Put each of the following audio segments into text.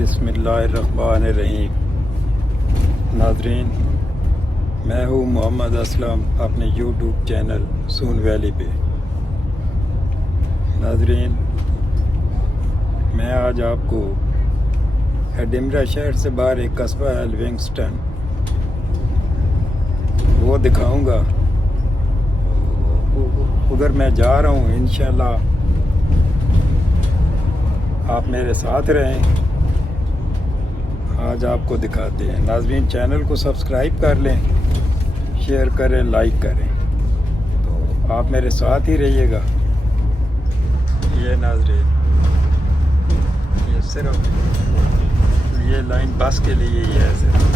बिस्मिल्लाहिर्रहमानिर्रहीम। नाज़रीन, मैं हूँ मोहम्मद असलम अपने यूट्यूब चैनल सून वैली पे। नाज़रीन, मैं आज आपको एडिमरा शहर से बाहर एक कस्बा है लिविंगस्टन, वो दिखाऊंगा। उधर मैं जा रहा हूँ, इंशाल्लाह आप मेरे साथ रहें। आज आपको दिखाते हैं। नाज़रीन, चैनल को सब्सक्राइब कर लें, शेयर करें, लाइक करें, तो आप मेरे साथ ही रहिएगा। ये नाज़रीन, ये सिर्फ ये लाइन बस के लिए ही है सिर्फ।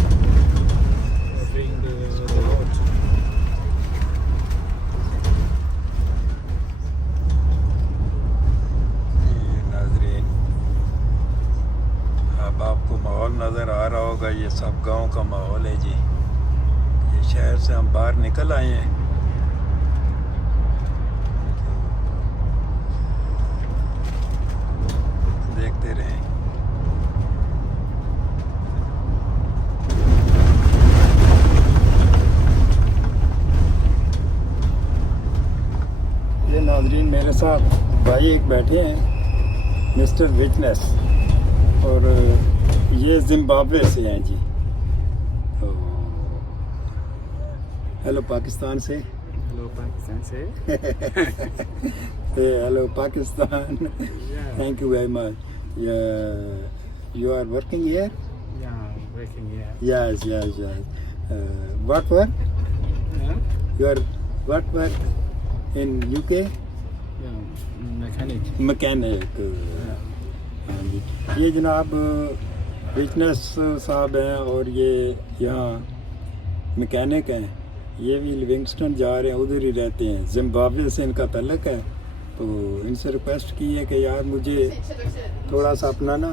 आपको माहौल नज़र आ रहा होगा, ये सब गांव का माहौल है जी। ये शहर से हम बाहर निकल आए हैं। देखते रहें। ये नाज़रीन, मेरे साथ भाई एक बैठे हैं, मिस्टर विटनेस, और ये जिम्बाब्वे से हैं जी। तो हेलो पाकिस्तान से। हेलो पाकिस्तान से। Hello Pakistan. Thank you very much. You are working here? Yeah, working here. Yes. What work? Yeah? You are what work in UK? Yeah, mechanic. Mechanic. हाँ जी। ये जनाब बिजनेस साहब हैं और ये यहाँ मैकेनिक हैं। ये भी लिविंगस्टन जा रहे हैं, उधर ही रहते हैं। जिम्बाब्वे से इनका तल्लक है। तो इनसे रिक्वेस्ट की है कि यार मुझे थोड़ा सा अपना ना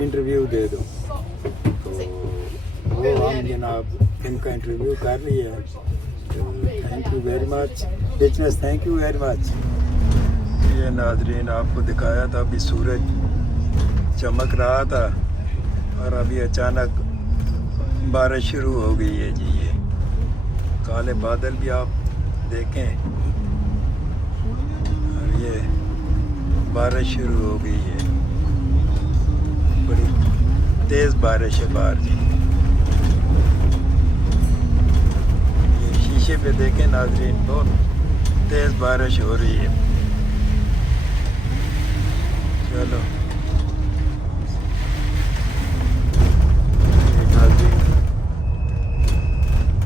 इंटरव्यू दे दो। तो वो हम जनाब इनका इंटरव्यू कर रही है। तो thank you very much business, thank you very much. ये नाज़रीन, आपको दिखाया था अभी सूरज चमक रहा था और अभी अचानक बारिश शुरू हो गई है जी। ये काले बादल भी आप देखें और ये बारिश शुरू हो गई है। बड़ी तेज़ बारिश है बाहर जी। ये शीशे पे देखें नाज़रीन, बहुत तेज़ बारिश हो रही है। चलो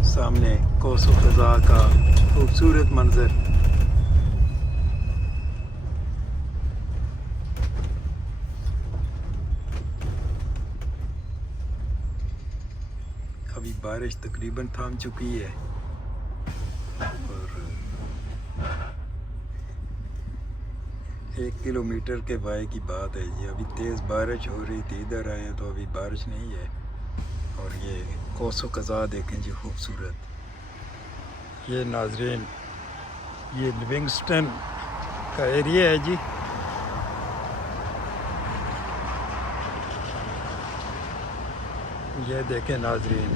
सामने कोसो फ़ज़ा का खूबसूरत मंजर। अभी बारिश तकरीबन थम चुकी है और 1 किलोमीटर के बाय की बात है जी। अभी तेज़ बारिश हो रही थी, इधर आए तो अभी बारिश नहीं है। और ये कोसो क़ज़ा देखें जी, खूबसूरत। ये नाज़रीन, ये लिविंगस्टन का एरिया है जी। ये देखें नाज़रीन,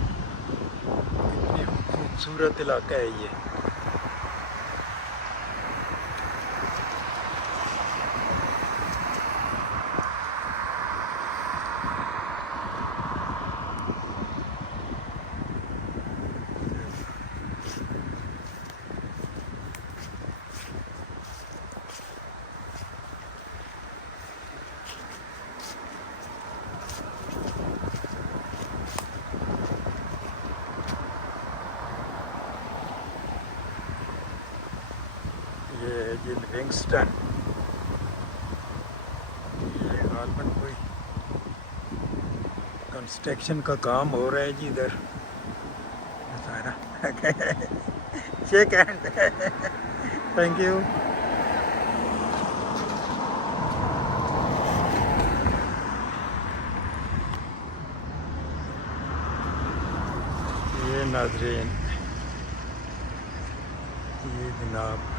कितनी खूबसूरत इलाका है ये। ये लिविंगस्टन, ये गालबन कोई कंस्ट्रक्शन का काम हो रहा है जी इधर सारा। Shake hand. Thank you. ये नाज़रीन, ये जनाब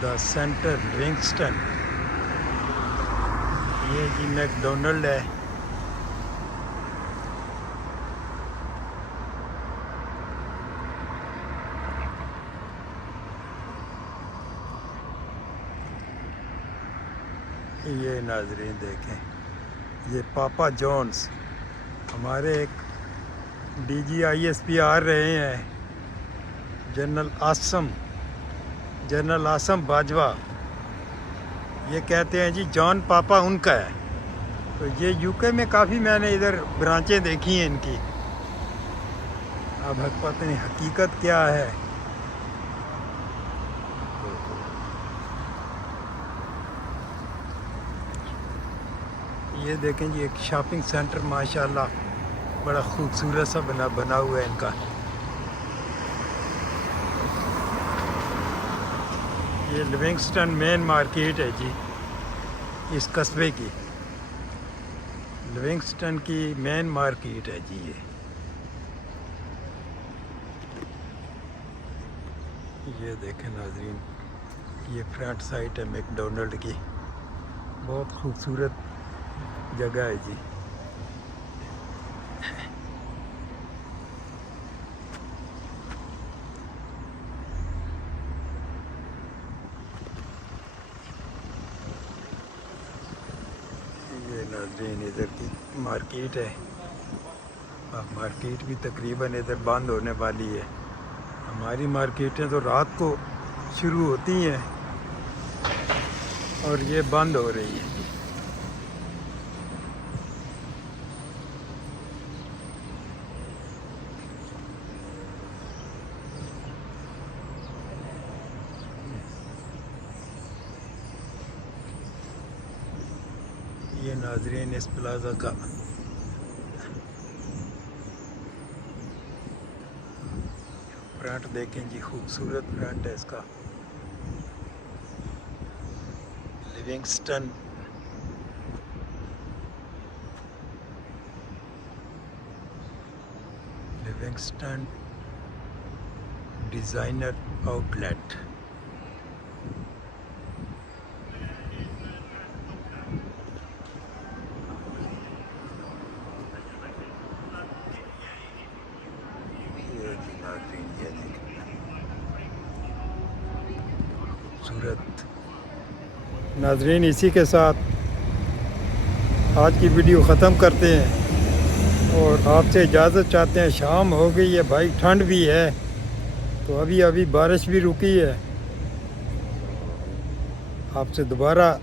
द सेंटर लिविंगस्टन, ये جی میک ڈونلڈ ہے. یہ ناظرین دیکھیں یہ پاپا جونز ہمارے ایک D G I S P آ رہے ہیں جنرل آسم باجوہ. یہ کہتے ہیں جی جان پاپا ان کا ہے. تو یہ یو کے میں کافی میں نے ادھر برانچیں دیکھی ہیں ان کی. اب پتہ نہیں حقیقت کیا ہے. یہ دیکھیں جی ایک شاپنگ سینٹر ماشاءاللہ بڑا خوبصورت سا بنا ہوا ہے ان کا. یہ لیونگسٹن مین مارکیٹ ہے جی اس قصبے کی. لیونگسٹن کی مین مارکیٹ ہے جی. یہ دیکھیں ناظرین یہ فرنٹ سائٹ ہے میک ڈونلڈ کی. بہت خوبصورت جگہ ہے جی. یہ ناظرین ادھر کی مارکیٹ ہے. اب مارکیٹ بھی تقریباً ادھر بند ہونے والی ہے. ہماری مارکیٹیں تو رات کو شروع ہوتی ہیں اور یہ بند ہو رہی ہے. یہ ناظرین اس پلازا کا فرنٹ دیکھیں جی خوبصورت فرنٹ ہے اس کا. Livingston designer outlet. خوبصورت ناظرین اسی کے ساتھ آج کی ویڈیو ختم کرتے ہیں اور آپ سے اجازت چاہتے ہیں. شام ہو گئی ہے بھائی, ٹھنڈ بھی ہے تو ابھی بارش بھی رکی ہے. آپ سے دوبارہ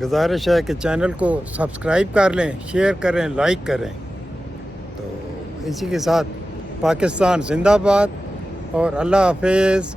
گزارش ہے کہ چینل کو سبسکرائب کر لیں, شیئر کریں, لائک کریں. تو اسی کے ساتھ پاکستان زندہ باد اور اللہ حافظ.